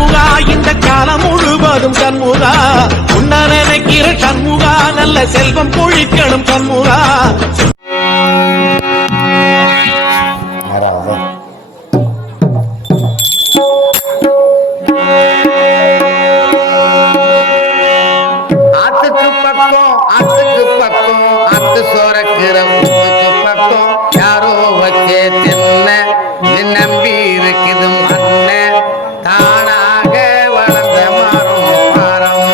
சண்முகா இந்த காலம் முழுவதும் சண்முகா உன்ன நினைக்கிற சண்முகா நல்ல செல்வம் பொழிக்கணும் சண்முகா. ஆத்துக்கு பக்கம் ஆத்து சோரக்கிற பக்கம் யாரோ வச்சே தின்ன நம்பி இருக்குது மண்ண தானாக வளர்ந்த மரம் பாரம்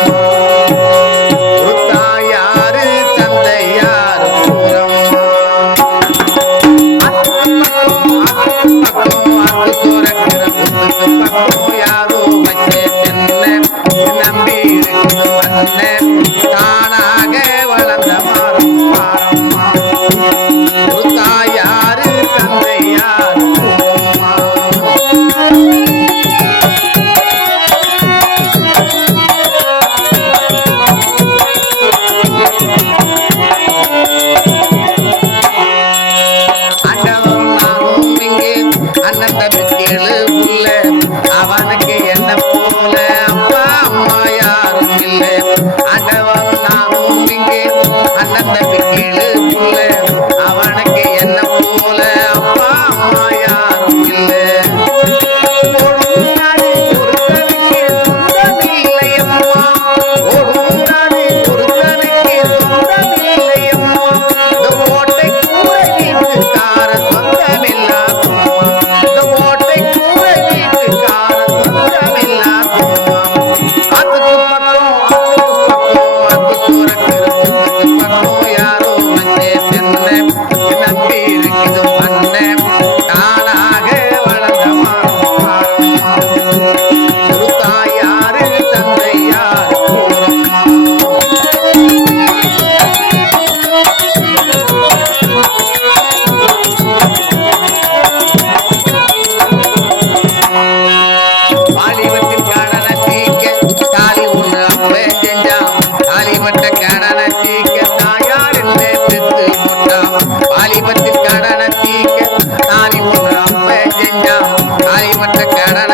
தாயாரு தந்தை யாரு பூரம் ஆத்து சோரக்கிற பக்கம் யாரோ வச்சே தின்ன நம்பி இருக்குது மண்ண தானாக வளர்ந்த மரம் பாரம் தாயாரு தந்தை யாரு அவனுக்கு என்ன போல அப்பா அம்மா யாரும் இல்லை அண்டவன் நாமும் இங்கே அண்ணன் தம்பி கீழே புள்ள அவனுக்கு என்ன போல அப்பா அம்மா யாரும் இல்லை வாலிபத்தின் கடன தீக்க தாலி ஒன்று அப்ப செஞ்சா தாலி மற்ற கடன